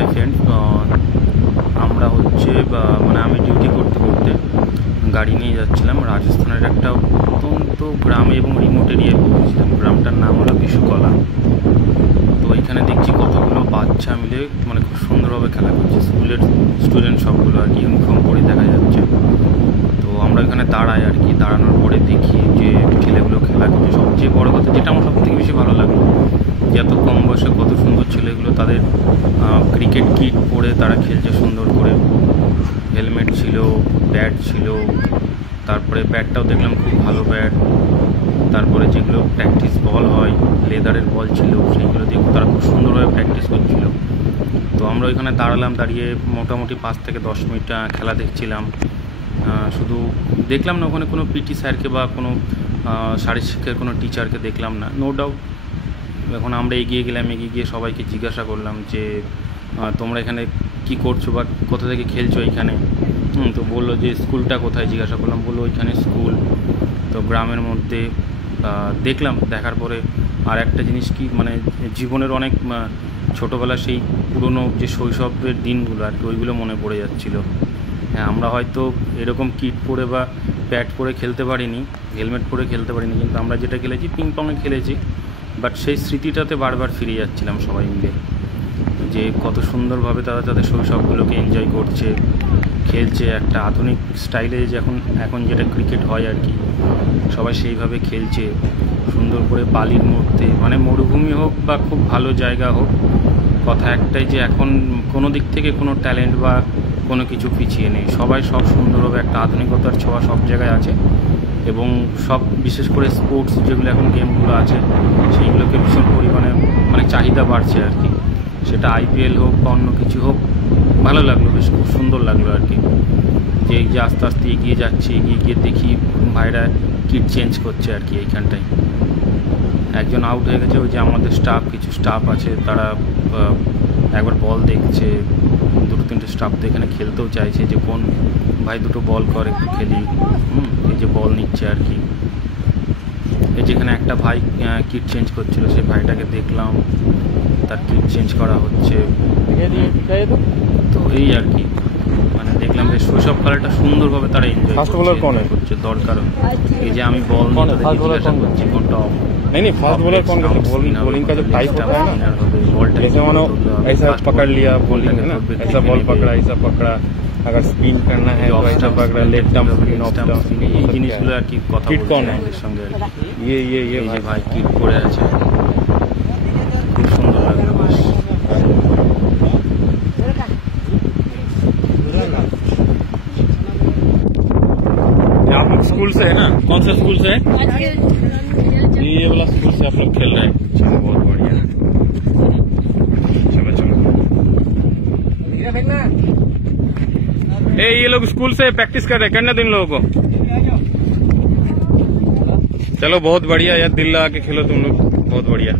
Hi friend, আমরা হচ্ছে মানে আমি ডিউটি করতে করতে গাড়ি নিয়ে যাচ্ছিলাম রাজস্থানের একটা অত্যন্ত গ্রামে এবং রিমোট এরিয়ায় পৌঁছেছিলাম। গ্রামটার নাম হলো বিশুকলা। তো এখানে দেখছি কতগুলো বাচ্চা মিলে মানে খুব সুন্দরভাবে খেলা করছে, স্কুলের স্টুডেন্ট সবগুলো আর কি ইউনিফর্ম পরে দেখা যাচ্ছে। তো আমরা এখানে দাঁড়াই আর কি, দাঁড়ানোর পরে দেখি যে ছেলেগুলো খেলা করছে। সবচেয়ে বড় কথা যেটা আমার সবথেকে বেশি ভালো লাগলো, যে এত কম বয়সে কত সুন্দর ছেলেগুলো তাদের ক্রিকেট কিট পরে তারা খেলছে সুন্দর করে। হেলমেট ছিল, ব্যাট ছিল, তারপরে ব্যাটটাও দেখলাম খুব ভালো ব্যাট। তারপরে যেগুলো প্র্যাকটিস বল হয় লেদারের বল ছিল, সেইগুলো দিয়ে তারা খুব সুন্দরভাবে প্র্যাকটিস করছিল। তো আমরা ওইখানে দাঁড়ালাম, দাঁড়িয়ে মোটামুটি 5 থেকে 10 মিনিট খেলা দেখছিলাম। শুধু দেখলাম না ওখানে কোনো পিটি স্যারকে বা কোনো শারীরিক শিক্ষার কোনো টিচারকে দেখলাম না, নো ডাউট। এখন আমরা এগিয়ে গেলাম, এগিয়ে গিয়ে সবাইকে জিজ্ঞাসা করলাম যে তোমরা এখানে কি করছো বা কোথা থেকে খেলছো এইখানে। তো বললো যে স্কুলটা কোথায়, জিজ্ঞাসা করলাম, বললো ওইখানে স্কুল। তো গ্রামের মধ্যে দেখলাম, দেখার পরে আর একটা জিনিস কি মানে জীবনের অনেক ছোটোবেলা সেই পুরনো যে শৈশবের দিনগুলো আর কি ওইগুলো মনে পড়ে যাচ্ছিলো। হ্যাঁ, আমরা হয়তো এরকম কিট পরে বা ব্যাট পরে খেলতে পারিনি, হেলমেট পরে খেলতে পারিনি, কিন্তু আমরা যেটা খেলেছি পিং পংয়ে খেলেছি। বাট সেই স্মৃতিটাতে বারবার ফিরে যাচ্ছিলাম সবাই মিলে, যে কত সুন্দরভাবে তারা তাদের শৈশবগুলোকে এনজয় করছে, খেলছে একটা আধুনিক স্টাইলে। এখন যেটা ক্রিকেট হয় আর কি, সবাই সেইভাবে খেলছে সুন্দর করে বালির মধ্যে। মানে মরুভূমি হোক বা খুব ভালো জায়গা হোক, কথা একটাই যে এখন কোনো দিক থেকে কোনো ট্যালেন্ট বা কোনো কিছু পিছিয়ে নেই। সবাই সব সুন্দরভাবে একটা আধুনিকতার ছোঁয়া সব জায়গায় আছে। এবং সব বিশেষ করে স্পোর্টস যেগুলো এখন গেমগুলো আছে সেইগুলোকে ভীষণ পরিমাণে মানে চাহিদা বাড়ছে আর কি। সেটা IPL হোক বা অন্য কিছু হোক, ভালো লাগলো, বেশ খুব সুন্দর লাগলো আর কি। যে এই যে আস্তে আস্তে এগিয়ে যাচ্ছে, এগিয়ে গিয়ে দেখি ভাইরা কিট চেঞ্জ করছে আর কি এইখানটায়। একজন আউট হয়ে গেছে, ওই যে আমাদের কিছু স্টাফ আছে তারা একবার বল দেখছে, 2-3টে স্টাফ তো এখানে খেলতেও চাইছে যে কোন ভাই দুটো বল করে একটু খেলি। এই যে বল নিচ্ছে আর কি। এই যেখানে একটা ভাই কিট চেঞ্জ করছিল, সেই ভাইটাকে দেখলাম, তার কিট চেঞ্জ করা হচ্ছে। তো এই আর কি, মানে দেখলাম যে শৈশব কালটা সুন্দরভাবে তারা এনজয় করছে। দরকার এই যে আমি বল জিজ্ঞাসা করছি কোনটা অফ। नहीं फास्ट बॉलर कौन करता है? बॉलिंग का जो टाइप होता है ना, जैसे मानो ऐसा पकड़ लिया बॉलिंग है ना, ऐसा बॉल पकड़ा, ऐसा पकड़ा, अगर स्पिन करना है तो ऐसा पकड़ा, leg stump spin, off stump. এই জিনিসগুলো আর কি কথা বলতে আমাদের সঙ্গে আর কি। ये ভাই কিট পরে আছে, খুব সুন্দর লাগলো বেশ। आप लोग स्कूल से है ना? कौन सा स्कूल से है? ये वाला स्कूल से आप लोग खेल रहे हैं? चलो बहुत बढ़िया। चलो ये लोग स्कूल से प्रैक्टिस कर रहे हैं, करने दो इन लोगों को। चलो बहुत बढ़िया यार, दिल लगा के खेलो तुम लोग, बहुत बढ़िया।